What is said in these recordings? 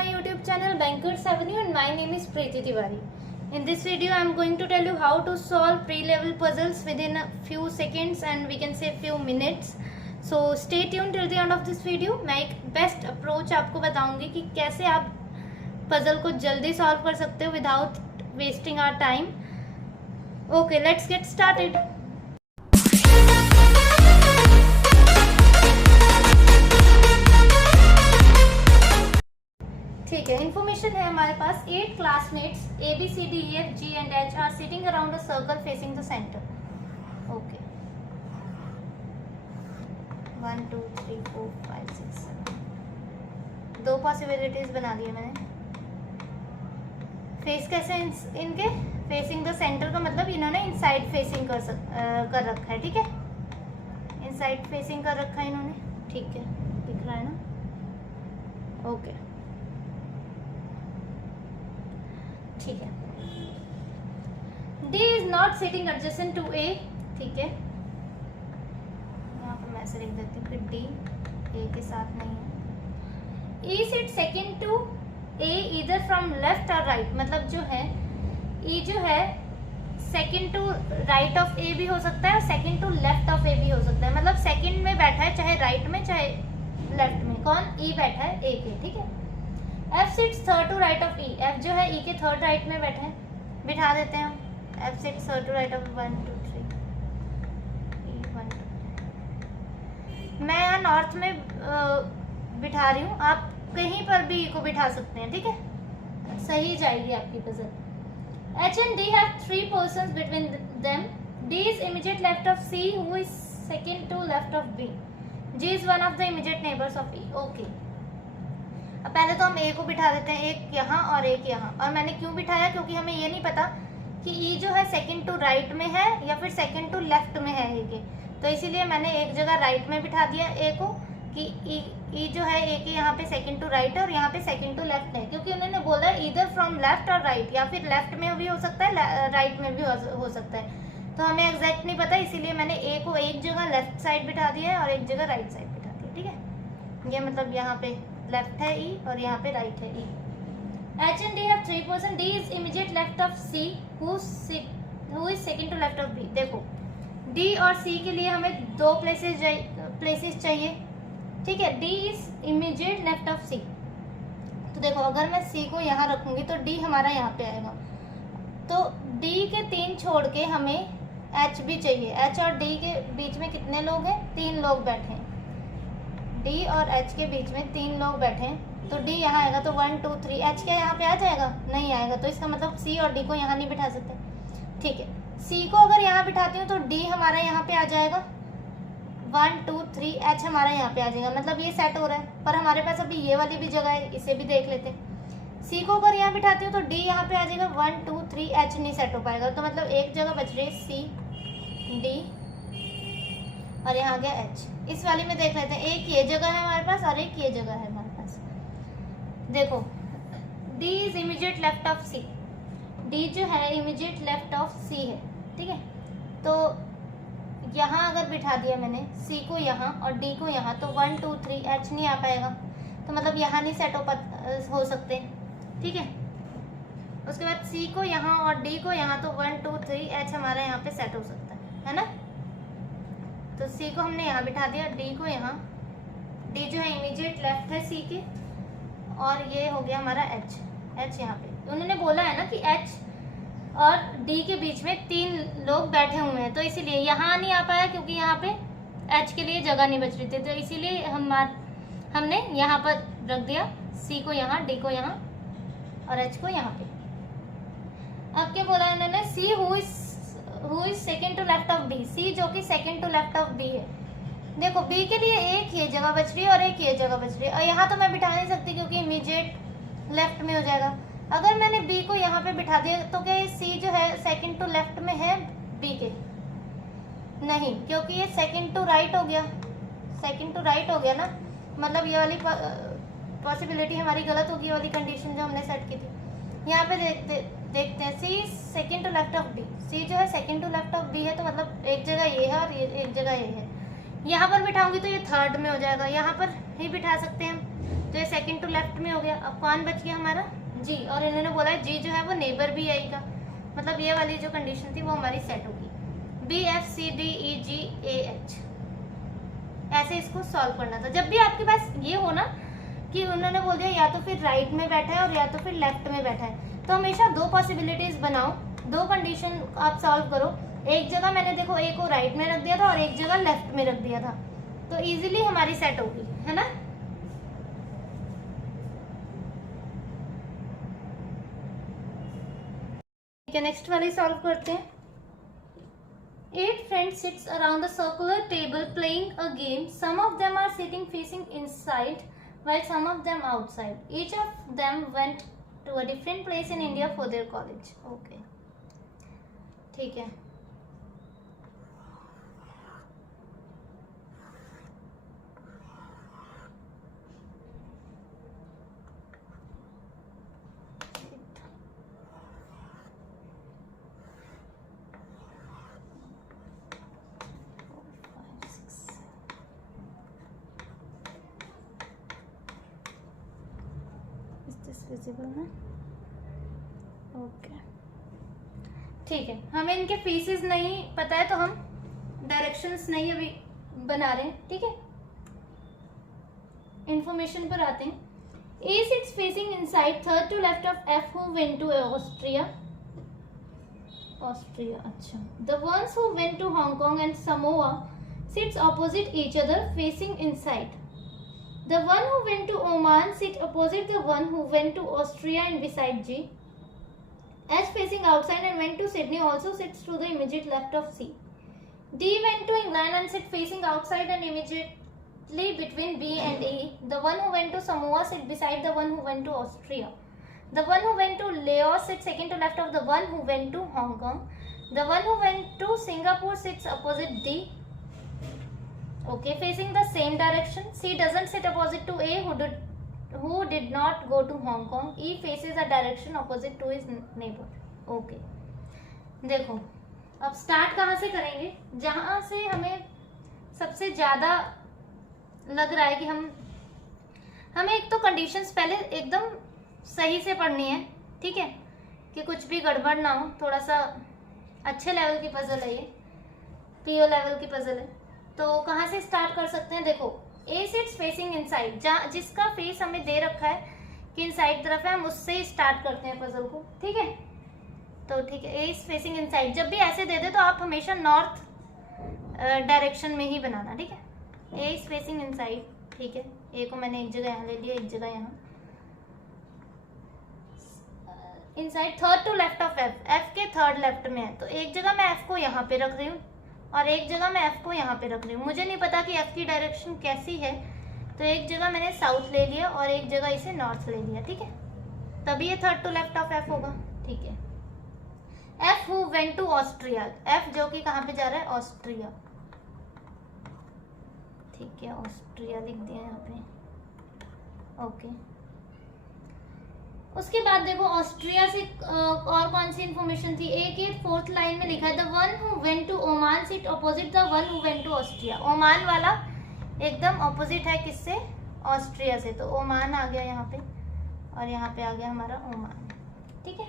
my YouTube channel Bankers Avenue and my name is Preeti Tiwari. In this video I am going to tell you how to solve pre-level puzzles within a few seconds and we can say few minutes. So stay tuned till the end of this video. मैं एक best approach आपको बताऊंगी कि कैसे आप puzzle को जल्दी solve कर सकते हो without wasting our time. Okay, let's get started. ठीक है, इन्फॉर्मेशन है हमारे पास. 8 classmates A B C D E F G and H are sitting around a circle facing the center. Okay, 1 2 3 4 5 6 7. दो पॉसिबिलिटीज बना दिए मैंने. फेस कैसे इनके फेसिंग द सेंटर का मतलब इन्होंने इनसाइड फेसिंग कर रखा है. ठीक है, इनसाइड फेसिंग कर रखा है इन्होंने. ठीक है, दिख रहा है ना. ओके, ठीक है. D is not sitting adjacent to A. ठीक है, यहाँ पर मैं ऐसे लिख देती हूँ कि D A के साथ नहीं है. E sits second to A either from left or right. मतलब जो है E जो है second to right of A भी हो सकता है और second to left of A भी हो सकता है. मतलब सेकंड में बैठा है चाहे राइट में चाहे लेफ्ट में. कौन? E बैठा है A के. ठीक है. F sits third to right of E. F जो है E के थर्ड राइट में बैठे हैं. बिठा देते हैं हम. F sits third to right of 1 2 3 E 1 2. मैं यहाँ नॉर्थ में बिठा रही हूँ. आप कहीं पर भी E को बिठा सकते हैं. ठीक है, सही जाएगी आपकी puzzle. H and D have 3 persons between them. D is immediate left of C, who is second to left of B. G is one of the immediate neighbors of E. Okay. अब पहले तो हम A को बिठा देते हैं, एक यहाँ और एक यहाँ. और मैंने क्यों बिठाया? क्योंकि हमें ये नहीं पता कि E जो है सेकंड टू राइट में है या फिर सेकंड टू लेफ्ट में है A के. तो इसीलिए मैंने एक जगह राइट में बिठा दिया A को कि E जो है A के यहाँ पे सेकंड टू राइट है और यहाँ पे सेकंड टू लेफ्ट है. क्योंकि उन्होंने बोला है ईदर फ्रॉम लेफ्ट और राइट, या फिर लेफ्ट में भी हो सकता है राइट में भी हो सकता है. तो हमें एग्जैक्ट नहीं पता, इसीलिए मैंने A को एक जगह लेफ्ट साइड बिठा दिया है और एक जगह राइट साइड बिठा दिया. ठीक है, ये मतलब यहाँ पे लेफ्ट है E और यहाँ पे राइट है E. H and D have 3 persons. D is immediate left of C, who is second to left of B. देखो D और C के लिए हमें दो प्लेसेस चाहिए. ठीक है, D is immediate left of C. तो देखो अगर मैं C को यहाँ रखूँगी तो D हमारा यहाँ पे आएगा. तो D के 3 छोड़ के हमें H भी चाहिए. H और D के बीच में कितने लोग हैं? 3 लोग बैठे हैं. D और H के बीच में 3 लोग बैठे हैं. तो D यहाँ आएगा तो 1 2 3. H क्या यहाँ पे आ जाएगा? नहीं आएगा. तो इसका मतलब C और D को यहाँ नहीं बिठा सकते. ठीक है, C को अगर यहाँ बिठाती हूँ तो D हमारा यहाँ पे आ जाएगा. 1 2 3 H हमारा यहाँ पे आ जाएगा. मतलब ये सेट हो रहा है. पर हमारे पास अभी ये वाली भी जगह है, इसे भी देख लेते हैं. C को अगर यहाँ बिठाती हूँ तो D यहाँ पे आ जाएगा. 1 2 3 H नहीं सेट हो पाएगा. तो मतलब एक जगह बच रही है C D और यहाँ आ गया H. इस वाली में देख लेते हैं. एक ये जगह है हमारे पास और एक ये जगह है हमारे पास. देखो D is immediate left of C. D जो है इमीडिएट लेफ्ट ऑफ C है. ठीक है, तो यहाँ अगर बिठा दिया मैंने C को यहाँ और D को यहाँ तो 1 2 3 H नहीं आ पाएगा. तो मतलब यहाँ नहीं सेट हो सकते. ठीक है, उसके बाद C को यहाँ और D को यहाँ तो 1 2 3 H हमारा यहाँ पे सेट हो सकता है ना. तो C को हमने यहाँ बिठा दिया, D को यहाँ. D जो है इमीडिएट लेफ्ट है C के और ये हो गया हमारा H यहाँ पे. उन्होंने बोला है ना कि H और D के बीच में 3 लोग बैठे हुए हैं. तो इसीलिए यहाँ नहीं आ पाया क्योंकि यहाँ पे H के लिए जगह नहीं बच रही थी. तो इसीलिए हमने यहाँ पर रख दिया C को यहाँ, D को यहाँ और H को यहाँ पे. अब क्या बोला इन्होंने? C who is second to left of B. C जो कि second to left of B है. देखो B के लिए एक ये जगह बच रही है और एक ये जगह बच रही है. और यहाँ तो मैं बिठा नहीं सकती क्योंकि इमीडिएट लेफ्ट में हो जाएगा. अगर मैंने B को यहाँ पे बिठा दिया तो क्या ये C जो है सेकंड टू लेफ्ट में है B के? नहीं, क्योंकि ये सेकंड टू राइट हो गया. सेकंड टू राइट हो गया ना. मतलब ये वाली पॉसिबिलिटी हमारी गलत होगी, ये वाली कंडीशन जो हमने सेट की थी. यहाँ पे देखते हैं C second to left of B. C जो है second to left of B है. तो मतलब एक जगह ये है और एक जगह ये है. यहाँ पर बिठाऊंगी तो ये थर्ड में हो जाएगा. यहाँ पर ही बिठा सकते हैं हम. तो ये सेकंड टू लेफ्ट में हो गया। अब कौन बच गया हमारा, जी, और इन्होंने बोला है जी जो है वो नेबर भी आएगा, मतलब ये वाली जो कंडीशन थी वो हमारी सेट होगी। B F C D E G A H, ऐसे इसको सॉल्व करना था। जब भी आपके पास ये हो ना कि उन्होंने बोल दिया या तो फिर राइट में बैठा है और या तो फिर लेफ्ट में बैठा है, तो हमेशा दो पॉसिबिलिटीज बनाओ, दो कंडीशन आप सॉल्व करो। एक जगह मैंने देखो ए को राइट में रख दिया था और एक जगह लेफ्ट में रख दिया था, तो इजीली हमारी सेट होगी, है ना। ठीक है, नेक्स्ट वाली सॉल्व करते हैं। 8 friends sits around a circular table playing a game. Some of them are sitting facing inside while some of them outside. Each of them went to a different place in India for their college. Okay. ठीक है, visible है, okay. ठीक है, हमें इनके faces नहीं पता है तो हम डायरेक्शंस नहीं अभी बना रहे हैं, ठीक है। इंफॉर्मेशन पर आते हैं। A sits facing inside, third to left of F who went to Austria. Austria, अच्छा। The ones who went to Hong Kong and Samoa sits opposite each other facing inside. The one who went to Oman sit opposite the one who went to Austria and beside G. H facing outside and went to Sydney also sits to the immediate left of C. D went to England and sit facing outside and immediately between B and E. The one who went to Samoa sit beside the one who went to Austria. The one who went to Laos sits second to left of the one who went to Hong Kong. The one who went to Singapore sits opposite D. Okay, facing the same direction. C doesn't sit opposite to A who did not go to Hong Kong. E faces a direction opposite to his neighbor. Okay. देखो, अब start कहाँ से करेंगे, जहां से हमें सबसे ज्यादा लग रहा है कि हमें एक तो कंडीशंस पहले एकदम सही से पढ़नी है, ठीक है, कि कुछ भी गड़बड़ ना हो। थोड़ा सा अच्छे लेवल की पजल है ये, पीओ लेवल की पजल है। तो कहाँ से स्टार्ट कर सकते हैं, देखो ए सिट्स फेसिंग इनसाइड, जिसका फेस हमें दे रखा है कि इनसाइड तरफ है, हम उससे ही स्टार्ट करते हैं पजल को, ठीक है। तो ठीक है, ए इज फेसिंग इनसाइड, जब भी ऐसे दे दे तो आप हमेशा नॉर्थ डायरेक्शन में ही बनाना, ठीक है। ए इज फेसिंग इनसाइड, ठीक है, ए को मैंने एक जगह यहाँ ले लिया, एक जगह यहाँ। Inside third to left of F, F के थर्ड लेफ्ट में है, तो एक जगह मैं एफ को यहाँ पे रख रही हूँ और एक जगह मैं एफ को यहाँ पे रख रही हूँ। मुझे नहीं पता कि एफ की डायरेक्शन कैसी है, तो एक जगह मैंने साउथ ले लिया और एक जगह इसे नॉर्थ ले लिया, ठीक है, तभी ये third to left of F होगा, ठीक है। F who went to Austria, F जो कि कहाँ पे जा रहा है, ऑस्ट्रिया, ठीक है, ऑस्ट्रिया लिख दिया यहाँ पे, ओके। उसके बाद देखो ऑस्ट्रिया से और कौन सी इंफॉर्मेशन थी, ए के फोर्थ लाइन में लिखा है the one who went to Oman sit opposite the one who went to Austria. Oman वाला एकदम ऑपोजिट है किससे, ऑस्ट्रिया से, तो ओमान आ गया यहाँ पे और यहाँ पे आ गया हमारा ओमान, ठीक है।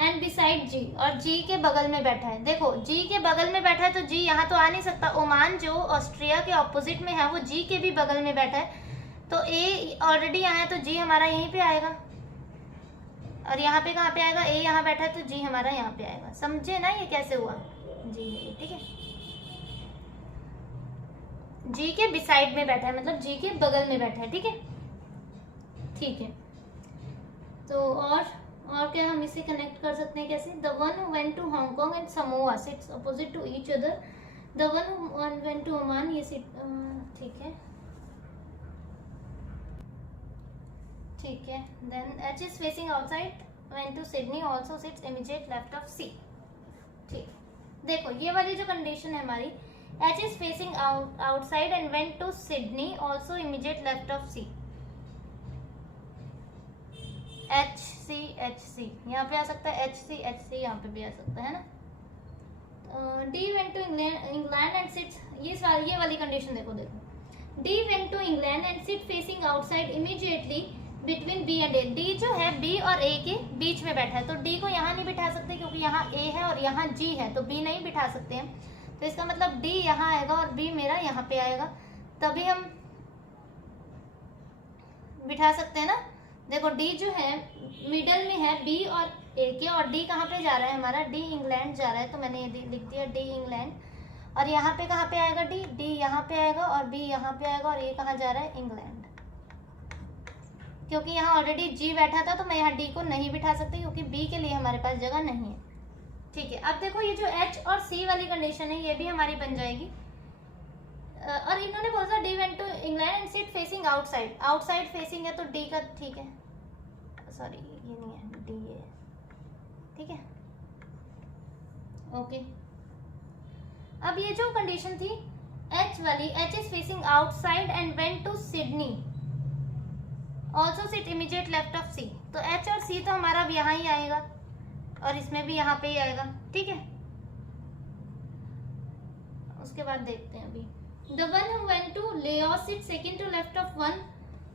एंड बिसाइड जी, और जी के बगल में बैठा है। देखो जी के बगल में बैठा है तो जी यहाँ तो आ नहीं सकता, ओमान जो ऑस्ट्रिया के ऑपोजिट में है वो जी के भी बगल में बैठा है, तो ए ऑलरेडी यहाँ है तो जी हमारा यहीं पे आएगा, और यहाँ पे कहाँ पे आएगा, ए यहाँ बैठा है तो जी हमारा यहाँ पे आएगा। समझे ना ये कैसे हुआ, जी, ठीक है। जी के बिसाइड में बैठा है, मतलब जी के बगल में बैठा है, ठीक है, ठीक है। तो और क्या हम इसे कनेक्ट कर सकते हैं कैसे, the one who went to Hong Kong and Samoa sits opposite to each other, the one who went to Oman, ये सिट, ठीक है, ठीक है। Then H is facing outside, went to Sydney, also sits immediate left of C, ठीक। देखो ये वाली जो कंडीशन है हमारी, H is facing outside and went to Sydney, also immediate left of C, H C यहाँ पे आ सकता है, एच सी यहाँ पे भी आ सकता है ना। D went to England and sits, ये वाली कंडीशन देखो D went to England and sit facing outside immediately between B and A. D जो है B और A के बीच में बैठा है, तो D को यहाँ नहीं बिठा सकते क्योंकि यहाँ A है और यहाँ G है, तो B नहीं बिठा सकते हैं। तो इसका मतलब D यहाँ आएगा और B मेरा यहाँ पे आएगा, तभी हम बिठा सकते हैं ना। देखो D जो है मिडल में है B और A के, और D कहाँ पे जा रहा है हमारा, D इंग्लैंड जा रहा है, तो मैंने ये लिख दिया D इंग्लैंड। और यहाँ पे कहाँ पे आएगा D यहाँ पे आएगा और B यहाँ पे आएगा, और ये कहाँ जा रहा है, इंग्लैंड। क्योंकि यहाँ ऑलरेडी G बैठा था तो मैं यहाँ D को नहीं बिठा सकती क्योंकि B के लिए हमारे पास जगह नहीं है। ठीक है, अब देखो ये जो H और C वाली कंडीशन है ये भी हमारी बन जाएगी। और इन्होंने बोला था D went to England and sit facing outside, outside facing है तो D का ठीक है, सॉरी ये नहीं है, D है, ठीक है, ओके। अब ये जो कंडीशन थी H वाली, H is facing outside and went to Sydney, also sit immediate left of C, तो H और C तो हमारा अब यहाँ ही आएगा और इसमें भी यहाँ पे ही आएगा, ठीक है। उसके बाद देखते हैं अभी the one who went to Laos sit second to left of one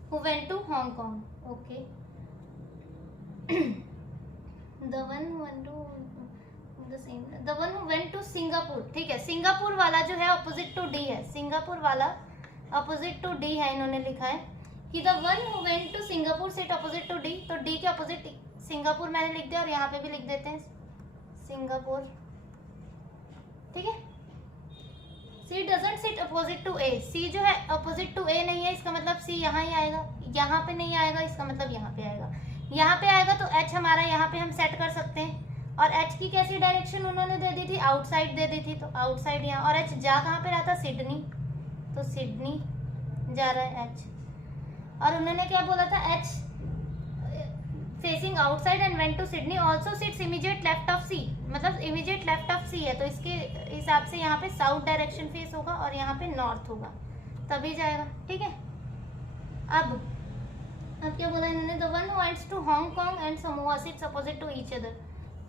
who went to Hong Kong, okay. the one who went to the one who went to Singapore, ठीक है। सिंगापुर वाला जो है ऑपोजिट टू D है, Singapore वाला opposite to D है, इन्होंने लिखा है कि the one who went to Singapore sit opposite to D, तो D के ऑपोजिट सिंगापुर मैंने लिख दिया और यहाँ पे भी लिख देते हैं सिंगापुर, ठीक है। C doesn't sit opposite to A, C जो है opposite to A नहीं है, इसका मतलब C यहाँ ही आएगा, यहाँ पे नहीं आएगा, इसका मतलब यहाँ पे आएगा, यहाँ पे आएगा तो H हमारा यहाँ पे हम सेट कर सकते हैं। और H की कैसी डायरेक्शन उन्होंने दे दी थी, आउटसाइड दे दी थी, तो आउटसाइड यहाँ, और H जा कहाँ पे रहा था, सिडनी, तो सिडनी जा रहा है H। और उन्होंने क्या बोला था, H facing outside and went to Sydney also sits immediate left of C, मतलब इमीडिएट लेफ्ट ऑफ C है, तो इसके हिसाब से यहाँ पे साउथ डायरेक्शन फेस होगा और यहाँ पे नॉर्थ होगा, तभी जाएगा, ठीक है। अब क्या बोला इन्होंने, the one who went to Hong Kong and Samoa sits opposite to each other,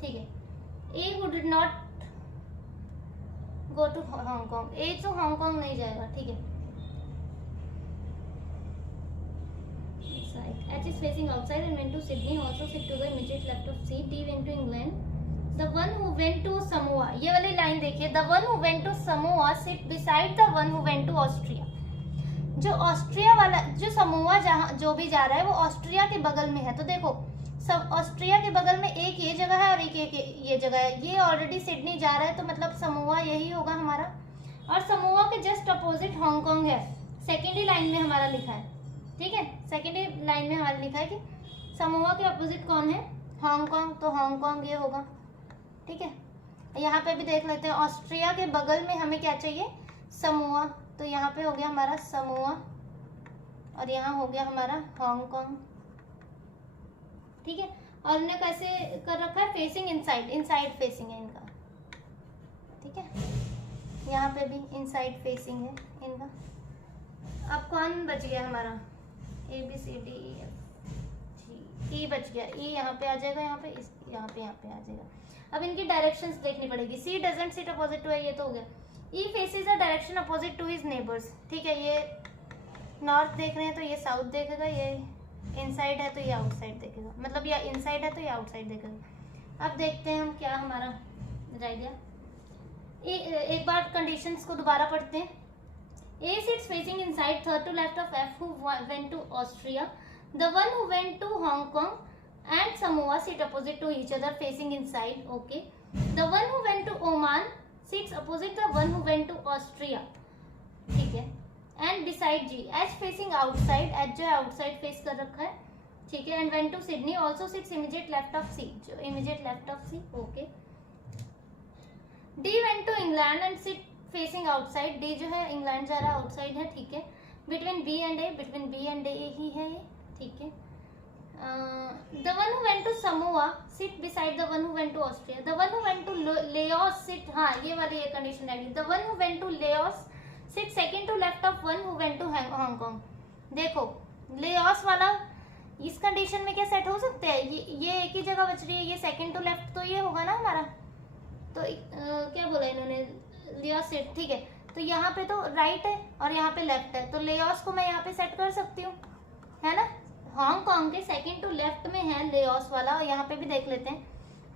ठीक है। A who did not go to Hong Kong, A तो हांगकांग नहीं जाएगा, ठीक है। H is facing outside and went to Sydney, also sit to the immediate left of C. D went to England. The one who went to Samoa, ये वाली line देखिए, the one who went to Samoa sit beside the one who went to Austria. जो Austria वाला, जो Samoa जहाँ जो भी जा रहा है वो ऑस्ट्रिया के बगल में है, तो देखो सब ऑस्ट्रिया के बगल में एक ये जगह है और एक ये जगह है, ये ऑलरेडी सिडनी जा रहा है तो मतलब समोआ यही होगा हमारा। और समोआ के जस्ट अपोजिट हांगकांग है, सेकेंडरी लाइन में हमारा लिखा है, ठीक है। सेकेंडरी लाइन में हमारा लिखा है कि समोआ के अपोजिट कौन है, हांगकांग, तो हांगकांग ये होगा, ठीक है। यहाँ पे भी देख लेते हैं, ऑस्ट्रिया के बगल में हमें क्या चाहिए, समोआ, तो यहाँ पे हो गया हमारा समोआ और यहाँ हो गया हमारा हांगकांग, ठीक है। और इन्हें कैसे कर रखा है, फेसिंग इनसाइड, इनसाइड फेसिंग है इनका, ठीक है। यहाँ पे भी इनसाइड फेसिंग है इनका। अब कौन बच गया हमारा, A B C D E F G, E बच गया, E यहाँ पे आ जाएगा, यहाँ पे यहाँ पे आ जाएगा। अब इनकी डायरेक्शंस देखनी पड़ेगी। C doesn't sit opposite to A, ये तो हो गया। E faces a direction opposite to his neighbors, ठीक है। ये नॉर्थ देख रहे हैं तो ये साउथ देखेगा, ये इनसाइड है तो ये आउटसाइड देखेगा, मतलब या इनसाइड है तो ये आउटसाइड देखेगा। अब देखते हैं हम क्या हमारा रह गया। एक बार कंडीशंस को दोबारा पढ़ते हैं। A sits facing inside, third to left of F who went to Austria. The one who went to Hong Kong and Samoa sit opposite to each other facing inside. Okay. The one who went to Oman sits opposite the one who went to Austria. ठीक है. And beside G, H facing outside, H जो है outside face कर रखा है, ठीक है। And went to Sydney also sits immediate left of C, जो immediate left of C. Okay. D went to England and sit facing outside, D जो है इंग्लैंड जा रहा है, आउटसाइड है, ठीक है। Between B and A, between B and A ही है ये, ठीक है। The one who went to Samoa sit beside the one who went to Austria. The one who went to Laos sit, हाँ ये वाली ये कंडीशन रहेगी। The one who went to Laos sit second to left of one who went to Hong Kong. देखो Laos वाला इस condition में क्या सेट हो सकते हैं, ये एक ही जगह बच रही है, ये सेकंड टू लेफ्ट तो ये होगा ना हमारा, तो क्या बोला इन्होंने, लिया सेट, ठीक है। तो यहाँ पे तो राइट है और यहाँ पे लेफ्ट है, तो लेओस को मैं यहाँ पे सेट कर सकती हूँ, है ना। हांगकांग के सेकंड टू लेफ्ट में है लेओस वाला, और यहाँ पे भी देख लेते हैं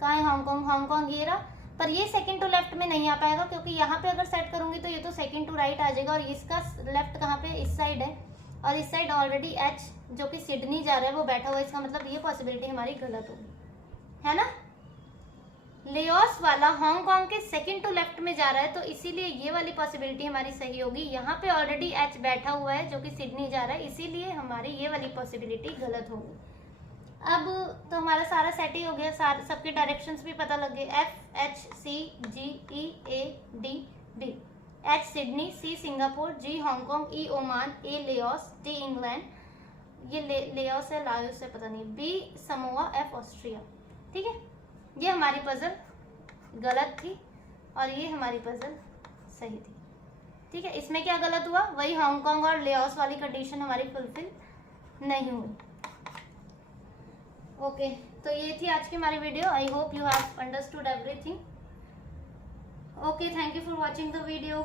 कहाँ है हांगकांग। हांगकांग ये रहा, पर ये सेकंड टू लेफ्ट में नहीं आ पाएगा क्योंकि यहाँ पे अगर सेट करूंगी तो ये तो सेकंड टू राइट आ जाएगा, और इसका लेफ्ट कहाँ पे, इस साइड है, और इस साइड ऑलरेडी एच जो कि सिडनी जा रहा है वो बैठा हुआ है, इसका मतलब ये पॉसिबिलिटी हमारी गलत होगी, है ना। लेओस वाला हांगकांग के सेकंड टू लेफ्ट में जा रहा है, तो इसीलिए ये वाली पॉसिबिलिटी हमारी सही होगी। यहाँ पे ऑलरेडी एच बैठा हुआ है जो कि सिडनी जा रहा है, इसीलिए हमारी ये वाली पॉसिबिलिटी गलत होगी। अब तो हमारा सारा सेट ही हो गया, सबके डायरेक्शंस भी पता लग गए, F H C G E A D B. H Sydney, C Singapore, G Hong Kong, E Oman, A Laos, D England, ये लेओस है, लाओस है पता नहीं, बी समोआ, एफ ऑस्ट्रिया। ठीक है, ये हमारी पजल गलत थी और ये हमारी पजल सही थी। ठीक है, इसमें क्या गलत हुआ, वही हांगकांग और लेओस वाली कंडीशन हमारी फुलफिल नहीं हुई। ओके, तो ये थी आज की हमारी video. I hope you have understood everything. Okay, thank you for watching the video.